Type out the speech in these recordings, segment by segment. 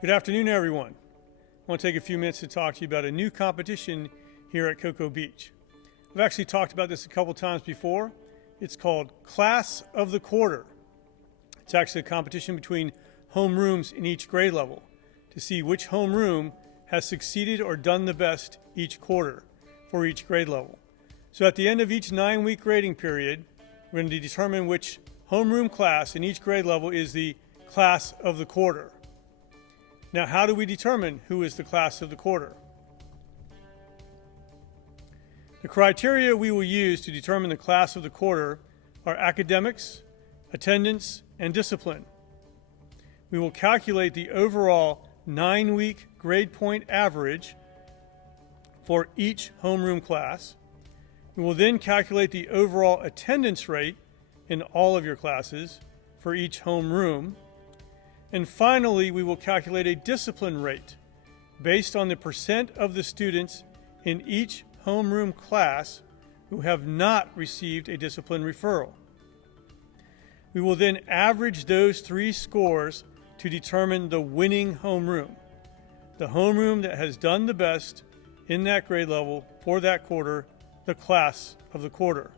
Good afternoon, everyone. I want to take a few minutes to talk to you about a new competition here at Cocoa Beach. I've actually talked about this a couple times before. It's called Class of the Quarter. It's actually a competition between homerooms in each grade level to see which homeroom has succeeded or done the best each quarter for each grade level. So at the end of each 9-week grading period, we're going to determine which homeroom class in each grade level is the class of the quarter. Now, how do we determine who is the class of the quarter? The criteria we will use to determine the class of the quarter are academics, attendance, and discipline. We will calculate the overall 9-week grade point average for each homeroom class. We will then calculate the overall attendance rate in all of your classes for each homeroom. And finally, we will calculate a discipline rate based on the percent of the students in each homeroom class who have not received a discipline referral. We will then average those three scores to determine the winning homeroom, the homeroom that has done the best in that grade level for that quarter, the class of the quarter.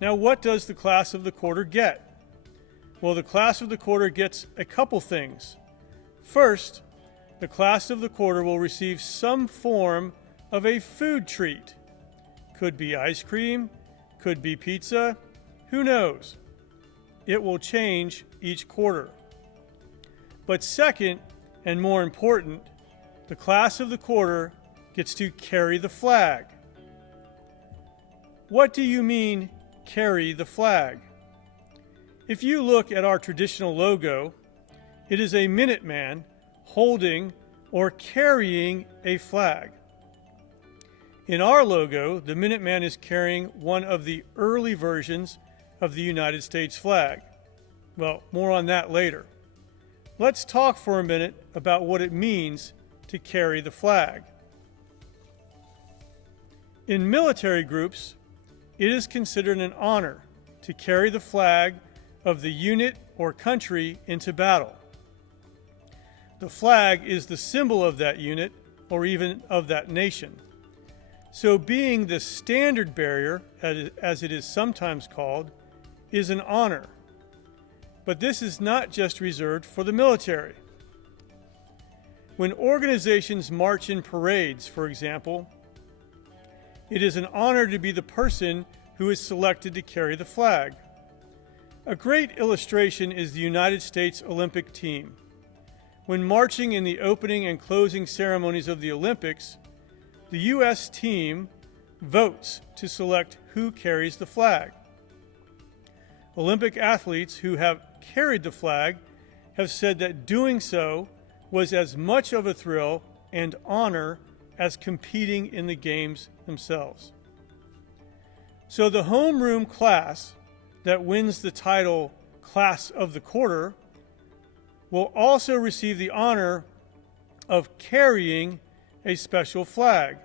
Now, what does the class of the quarter get? Well, the class of the quarter gets a couple things. First, the class of the quarter will receive some form of a food treat. Could be ice cream, could be pizza, who knows? It will change each quarter. But second, and more important, the class of the quarter gets to carry the flag. What do you mean, carry the flag? If you look at our traditional logo, it is a Minuteman holding or carrying a flag. In our logo, the Minuteman is carrying one of the early versions of the United States flag. Well, more on that later. Let's talk for a minute about what it means to carry the flag. In military groups, it is considered an honor to carry the flag of the unit or country into battle. The flag is the symbol of that unit or even of that nation. So being the standard bearer, as it is sometimes called, is an honor. But this is not just reserved for the military. When organizations march in parades, for example, it is an honor to be the person who is selected to carry the flag. A great illustration is the United States Olympic team. When marching in the opening and closing ceremonies of the Olympics, the U.S. team votes to select who carries the flag. Olympic athletes who have carried the flag have said that doing so was as much of a thrill and honor as competing in the games themselves. So the homeroom class that wins the title Class of the Quarter will also receive the honor of carrying a special flag.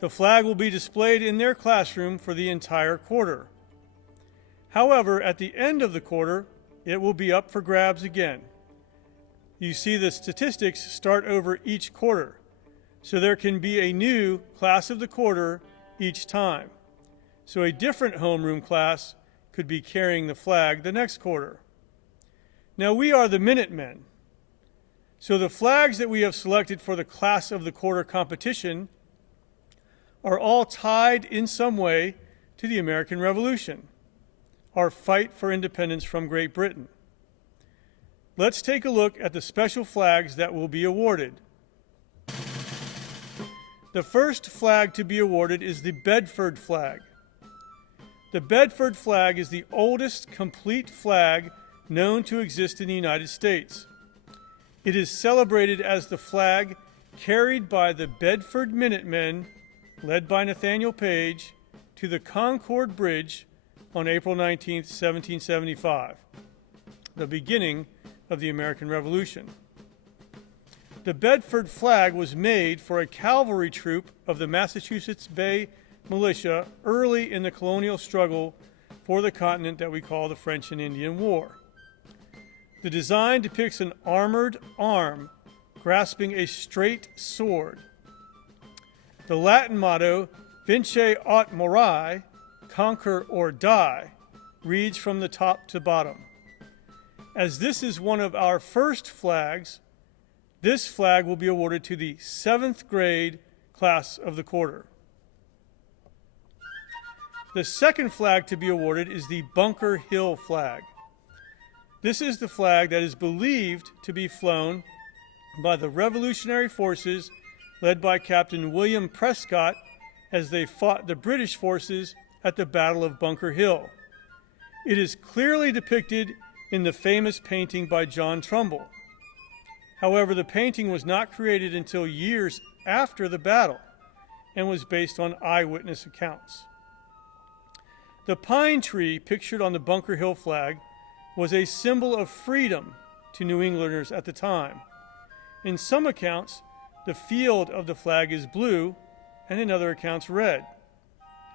The flag will be displayed in their classroom for the entire quarter. However, at the end of the quarter, it will be up for grabs again. You see the statistics start over each quarter, so there can be a new Class of the Quarter each time. So a different homeroom class could be carrying the flag the next quarter. Now we are the Minutemen. So the flags that we have selected for the Class of the Quarter competition are all tied in some way to the American Revolution, our fight for independence from Great Britain. Let's take a look at the special flags that will be awarded. The first flag to be awarded is the Bedford Flag. The Bedford Flag is the oldest complete flag known to exist in the United States. It is celebrated as the flag carried by the Bedford Minutemen, led by Nathaniel Page, to the Concord Bridge on April 19, 1775, the beginning of the American Revolution. The Bedford Flag was made for a cavalry troop of the Massachusetts Bay Militia early in the colonial struggle for the continent that we call the French and Indian War. The design depicts an armored arm grasping a straight sword. The Latin motto, Vince aut mori, conquer or die, reads from the top to bottom. As this is one of our first flags, this flag will be awarded to the 7th grade class of the quarter. The second flag to be awarded is the Bunker Hill flag. This is the flag that is believed to be flown by the Revolutionary forces led by Captain William Prescott as they fought the British forces at the Battle of Bunker Hill. It is clearly depicted in the famous painting by John Trumbull. However, the painting was not created until years after the battle and was based on eyewitness accounts. The pine tree pictured on the Bunker Hill flag was a symbol of freedom to New Englanders at the time. In some accounts, the field of the flag is blue, and in other accounts red.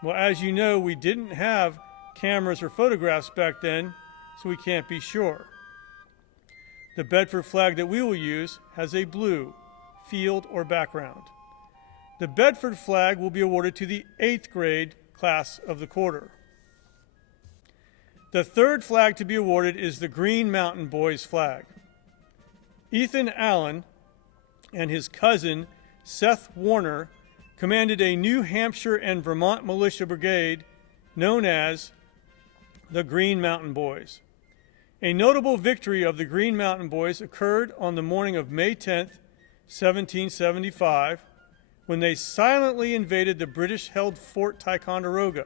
Well, as you know, we didn't have cameras or photographs back then, so we can't be sure. The Bedford flag that we will use has a blue field or background. The Bedford flag will be awarded to the 8th grade class of the quarter. The third flag to be awarded is the Green Mountain Boys flag. Ethan Allen and his cousin Seth Warner commanded a New Hampshire and Vermont militia brigade known as the Green Mountain Boys. A notable victory of the Green Mountain Boys occurred on the morning of May 10, 1775, when they silently invaded the British-held Fort Ticonderoga.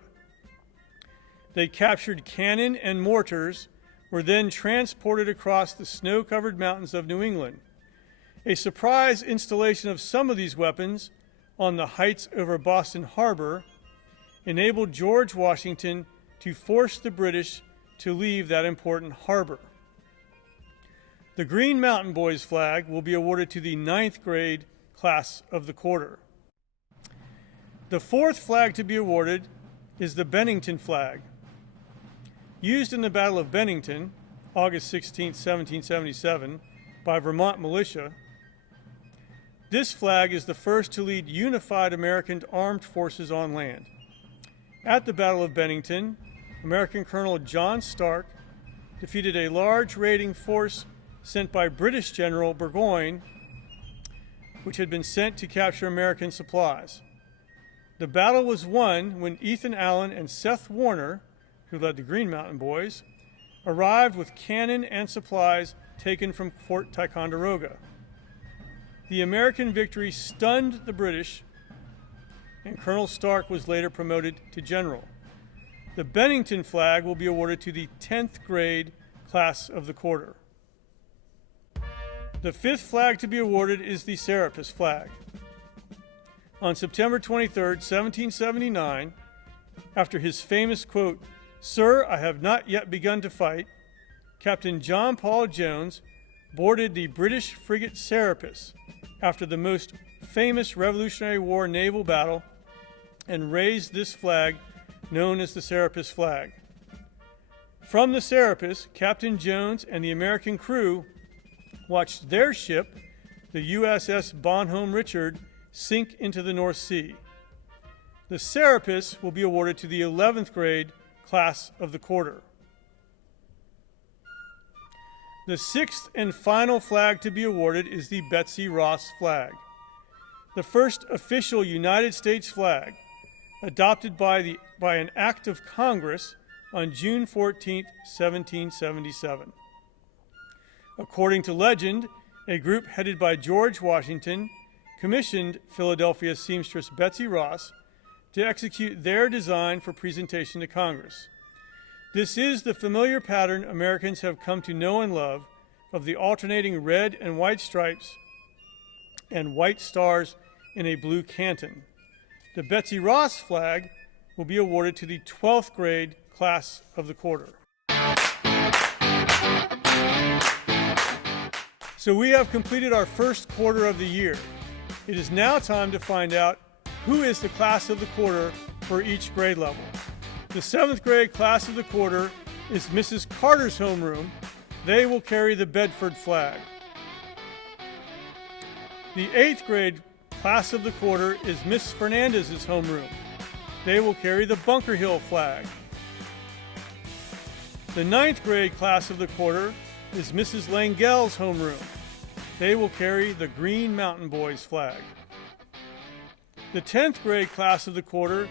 They captured cannon and mortars, were then transported across the snow-covered mountains of New England. A surprise installation of some of these weapons on the heights over Boston Harbor enabled George Washington to force the British to leave that important harbor. The Green Mountain Boys flag will be awarded to the 9th grade class of the quarter. The fourth flag to be awarded is the Bennington Flag. Used in the Battle of Bennington, August 16, 1777, by Vermont militia, this flag is the first to lead unified American armed forces on land. At the Battle of Bennington, American Colonel John Stark defeated a large raiding force sent by British General Burgoyne, which had been sent to capture American supplies. The battle was won when Ethan Allen and Seth Warner, who led the Green Mountain Boys, arrived with cannon and supplies taken from Fort Ticonderoga. The American victory stunned the British, and Colonel Stark was later promoted to general. The Bennington flag will be awarded to the 10th grade class of the quarter. The fifth flag to be awarded is the Serapis flag. On September 23, 1779, after his famous quote, "Sir, I have not yet begun to fight," Captain John Paul Jones boarded the British frigate Serapis after the most famous Revolutionary War naval battle and raised this flag known as the Serapis flag. From the Serapis, Captain Jones and the American crew watched their ship, the USS Bonhomme Richard, sink into the North Sea. The Serapis will be awarded to the 11th grade class of the quarter. The sixth and final flag to be awarded is the Betsy Ross flag, the first official United States flag adopted by an act of Congress on June 14, 1777. According to legend, a group headed by George Washington commissioned Philadelphia seamstress Betsy Ross to execute their design for presentation to Congress. This is the familiar pattern Americans have come to know and love of the alternating red and white stripes and white stars in a blue canton. The Betsy Ross flag will be awarded to the 12th grade class of the quarter. So we have completed our first quarter of the year. It is now time to find out who is the class of the quarter for each grade level. The 7th grade class of the quarter is Mrs. Carter's homeroom, They will carry the Bedford Flag. The 8th grade class of the quarter is Miss Fernandez's homeroom. They will carry the Bunker Hill flag. The 9th grade class of the quarter is Mrs. Langel's homeroom. They will carry the Green Mountain Boys flag. The 10th grade class of the quarter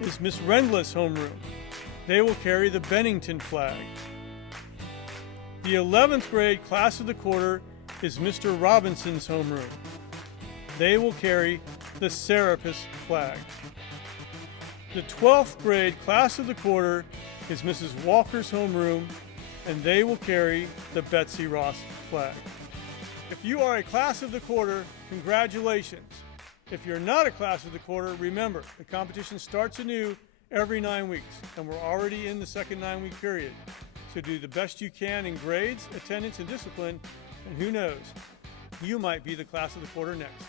is Miss Rendless' homeroom. They will carry the Bennington Flag. The 11th grade class of the quarter is Mr. Robinson's homeroom. They will carry the Serapis flag. The 12th grade class of the quarter is Mrs. Walker's homeroom, and they will carry the Betsy Ross flag. If you are a class of the quarter, congratulations. If you're not a class of the quarter, remember, the competition starts anew every 9 weeks, and we're already in the second 9-week period. So do the best you can in grades, attendance, and discipline, and who knows, you might be the class of the quarter next.